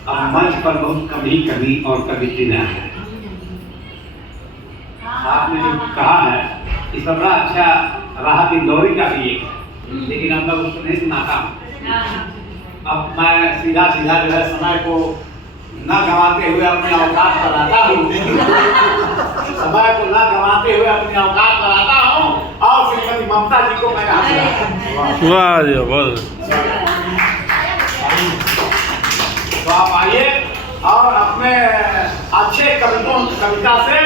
अब मंच पर बहुत कम ही कवि और कवित्री ने आए। आपने जो कहा है इस पर बड़ा अच्छा राहत इंदौरी का भी एक है, लेकिन अब मैं उसको नहीं सुनाता हूँ। अब मैं सीधा सीधा जो है समय को न गंवाते हुए अपने औकात पर आता हूँ समय को न गंवाते हुए अपने औकात पर आता हूँ और श्रीमती ममता जी को मैं वाह जी वाह। तो आप आइए और अपने अच्छे कविता से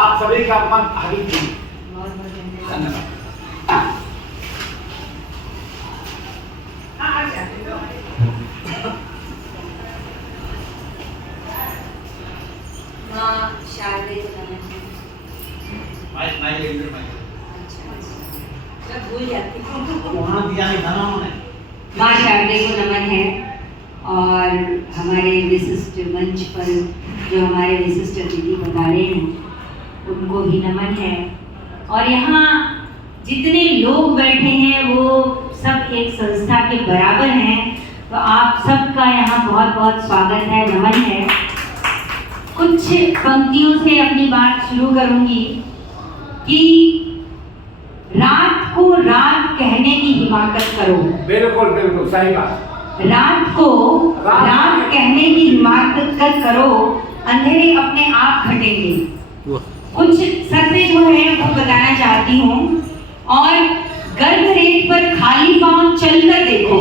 आप सभी का मन हरी कीजिए। धन्यवाद। भूल जाती हूँ। वहाँ दिया नहीं था ना उन्होंने। माँ शारदे को नमन है और हमारे विशिष्ट मंच पर जो हमारे विशिष्ट अतिथि पधारे हैं उनको भी नमन है। और यहाँ जितने लोग बैठे हैं वो सब एक संस्था के बराबर हैं, तो आप सबका यहाँ बहुत बहुत स्वागत है, नमन है। कुछ पंक्तियों से अपनी बात शुरू करूँगी कि रात को रात कहने की हिमाकत करो। बिल्कुल बिल्कुल सही बात। रात को रात कहने की हिमाकत करो, अंधेरे अपने आप घटेंगे। कुछ सत्य जो है वो बताना चाहती हूँ। और गर्म रेत पर खाली पांव चलकर देखो,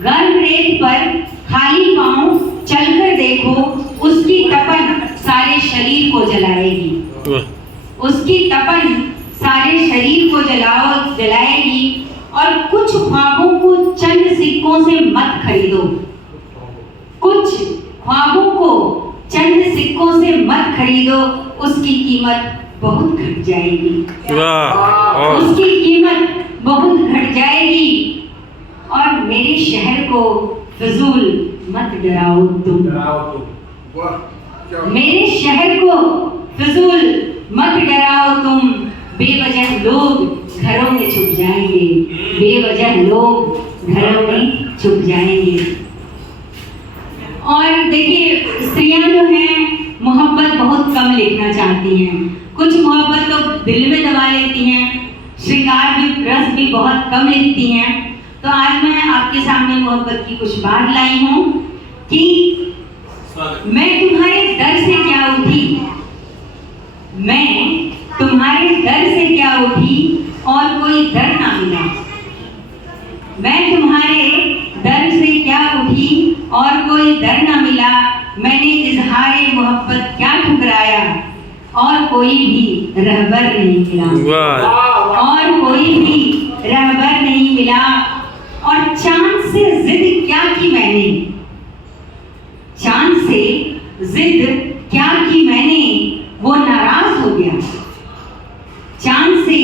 गर्म रेत पर खाली पांव चलकर देखो, उसकी तपन सारे शरीर को जलाएगी, उसकी तपन सारे शरीर को जलाएगी। और कुछ ख्वाबों को चंद सिक्कों से मत खरीदो, कुछ ख्वाबों को चंद सिक्कों से मत खरीदो, उसकी कीमत बहुत घट जाएगी, उसकी कीमत बहुत घट जाएगी। और मेरे शहर को फिजूल मत डराओ तुम, मेरे शहर को फिजूल मत डराओ तुम, बेवजह लोग घरों में छुप जाएंगे, बेवजह लोग घरों में छुप जाएंगे। और देखिए स्त्रियां जो हैं मोहब्बत बहुत कम लिखना चाहती हैं, कुछ मोहब्बत तो दिल में दबा लेती हैं, श्रृंगार भी रस भी बहुत कम लिखती हैं। तो आज मैं आपके सामने मोहब्बत की कुछ बात लाई हूँ कि मैं तुम्हारे दर से क्या उठी, मैं तुम्हारे दर से क्या उठी और कोई दर ना मिला, मैं तुम्हारे दर से क्या उठी और कोई दर ना मिला, मैंने इजहारे मोहब्बत क्या ठुकराया और कोई भी रहबर नहीं मिला, और कोई भी रहबर नहीं मिला। और चांद से जिद क्या की मैंने, चांद से जिद क्या की मैंने, वो नाराज हो गया, चांद से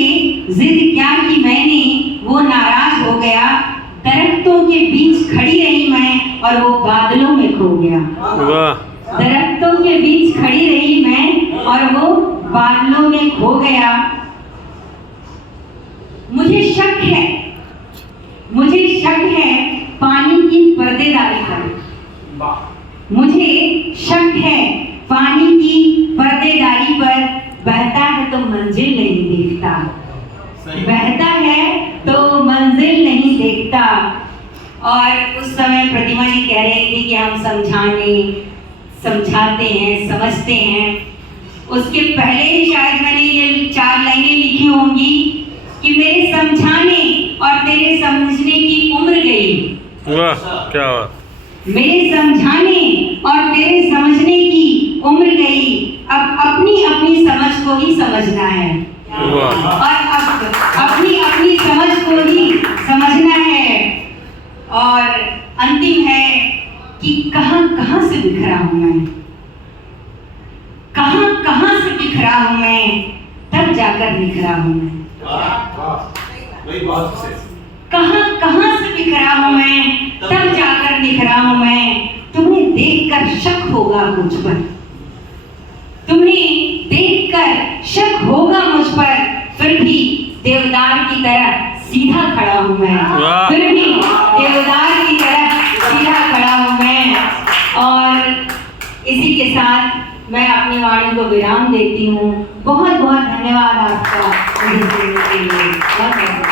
जिद क्या की मैंने, वो नाराज हो गया। दरख्तों के बीच खड़ी रही मैं और वो बादलों में खो गया, दरख्तों के बीच खड़ी रही मैं और वो बादलों में खो गया। मुझे शक है, मुझे शक है पानी की पर्देदारी पर, मुझे शक है पानी की पर्देदारी पर, बहता है तो मंजिल नहीं देखता, बहता है तो मंजिल नहीं देखता। और उस समय प्रतिमा जी कह रही थी कि हम समझाते हैं, समझते हैं। उसके पहले ही शायद मैंने ये 4 लाइनें लिखी होंगी कि मेरे समझाने और तेरे समझने की उम्र गई। वाह क्या बात। मेरे समझाने और तेरे समझने की उम्र गई, अब अपनी अपनी समझ को ही समझना है, और अब अपनी अपनी समझ को ही समझना है। और अंतिम है कि कहां कहां से बिखरा हूं मैं, कहां कहां से बिखरा हूं मैं, तब जाकर निखरा हूं मैं, कहां कहां से बिखरा हूं मैं, तब जाकर निखरा हूं मैं। तुम्हें देखकर शक होगा मुझ पर, तुम्हें देखकर शक होगा मुझ पर, फिर भी देवदार की तरह सीधा खड़ा हूं मैं, फिर भी देवदार की तरह सीधा खड़ा हूं मैं। साथ मैं अपनी वाणी को विराम देती हूँ। बहुत बहुत धन्यवाद आपका मुझे सुनने के लिए। बहुत बहुत